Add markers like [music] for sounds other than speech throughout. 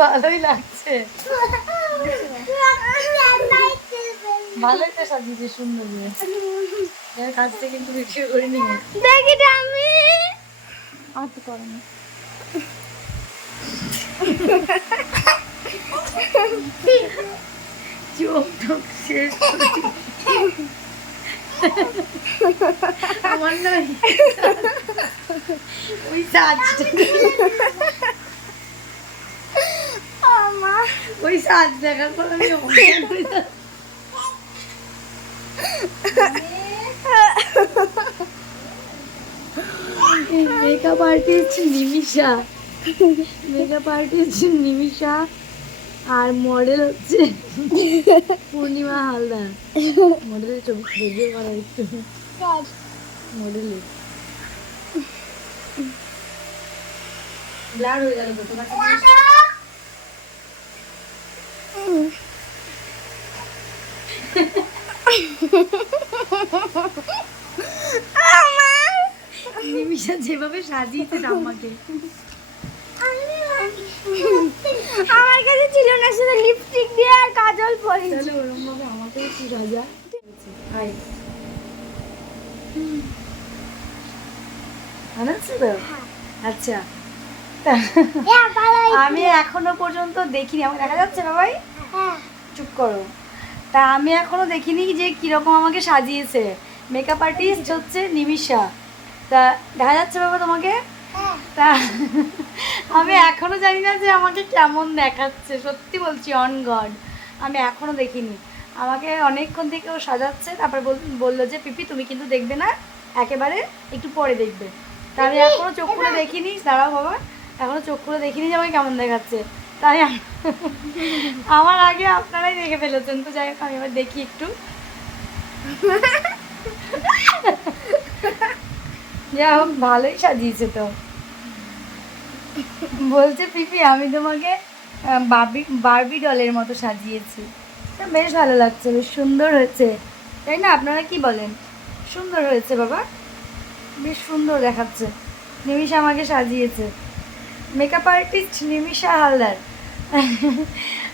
ভালোই লাগছে। ভালোই তো সাজিয়েছে সুন্দর এর কাছ থেকে কিন্তু ভিডিও করে নিয়ে দেখি আমি। আর তো করে না। চোখ টোক শেষ আমার না ওই সাজটা ওই সাজ দেখার পর আমি। Makeup artist Nimisha makeup artist Nimisha আর মডেল হচ্ছে পূর্ণিমা হালদার। মডেলের ছবি ভিডিও করা একটু। মডেলের ব্লার হয়ে গেল তো নিমিষা যেভাবে সাজিয়েছে কাছে ছিল না শুধু লিপস্টিক দিয়ে আর কাজল পরেছি। তাহলে ওরকম ভাবে আমাকেও হাই। ভালো আচ্ছা। তা- আমি এখনও পর্যন্ত দেখিনি। আমাকে দেখা যাচ্ছে না ভাই? চুপ করো। তা আমি এখনও দেখিনি যে কীরকম আমাকে সাজিয়েছে। মেকআপ আর্টিস্ট হচ্ছে নিমিষা। তা দেখা যাচ্ছে বাবা তোমাকে? তা আমি এখনও জানি না যে আমাকে কেমন দেখাচ্ছে। সত্যি বলছি অন গড আমি এখনও দেখিনি। আমাকে অনেকক্ষণ থেকে ও সাজাচ্ছে তারপর বল- বলল যে পিপি তুমি কিন্তু দেখবে না একেবারে একটু পরে দেখবে। তা আমি এখনও চোখ খুলে দেখিনি দাঁড়াও বাবা এখনও চোখ খুলে দেখিনি যে আমাকে কেমন দেখাচ্ছে। তাই [laughs] আমার আগে আপনারাই দেখে ফেলেছেন তো যাই হোক আমি এবার দেখি একটু। [laughs] যা হোক ভালোই সাজিয়েছে তো। বলছে পিপি আমি তোমাকে বাবি, বারবি ডলের মতো সাজিয়েছি। বেশ ভালো লাগছে, বেশ সুন্দর হয়েছে। তাই না? আপনারা কি বলেন? সুন্দর হয়েছে, বাবা। বেশ সুন্দর দেখাচ্ছে। নিমিষা আমাকে সাজিয়েছে। Makeup artist Nimisha Haldar.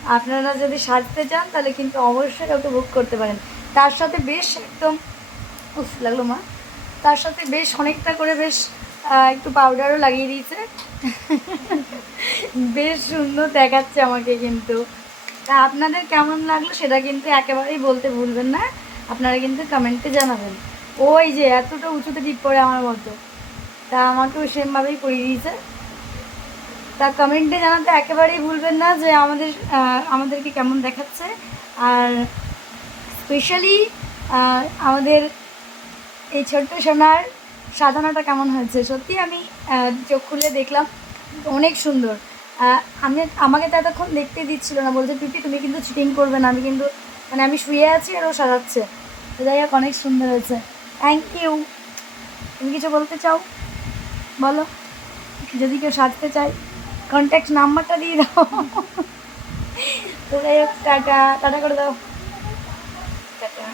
আপনারা যদি সাজতে চান, তাহলে কিন্তু অবশ্যই ওকে বুক করতে পারেন। তার সাথে বেশ একদম, উফ, লাগল মা। তার সাথে বেশ অনেকটা করে বেশ একটু পাউডারও লাগিয়ে দিয়েছে। বেশ সুন্দর দেখাচ্ছে আমাকে কিন্তু। তা আপনাদের কেমন লাগল সেটা কিন্তু একেবারেই বলতে ভুলবেন না। আপনারা কিন্তু কমেন্টে জানাবেন। ওই যে এতটা উঁচুতে টিপ পড়ে আমার মতো। তা আমাকেও সেমভাবেই করিয়ে দিয়েছে। তা কমেন্টে জানাতে একেবারেই ভুলবেন না যে আমাদের আমাদেরকে কেমন দেখাচ্ছে। আর স্পেশালি আমাদের এই ছোট্ট সোনার সাধনাটা কেমন হয়েছে? সত্যি আমি চোখ খুলে দেখলাম, অনেক সুন্দর। আমি, আমাকে তো এতক্ষণ দেখতে দিচ্ছিল না, বলছে, পিপি, তুমি কিন্তু চিটিং করবে না, আমি কিন্তু মানে আমি শুয়ে আছি আর ও সাজাচ্ছে। যাই হোক, অনেক সুন্দর হয়েছে। থ্যাংক ইউ তুমি কিছু বলতে চাও? বলো। যদি কেউ সাজতে চায় কন্ট্যাক্ট নাম্বারটা দিয়ে দাও। তো যাই হোক, টাটা টাটা করে দাও। টাটা।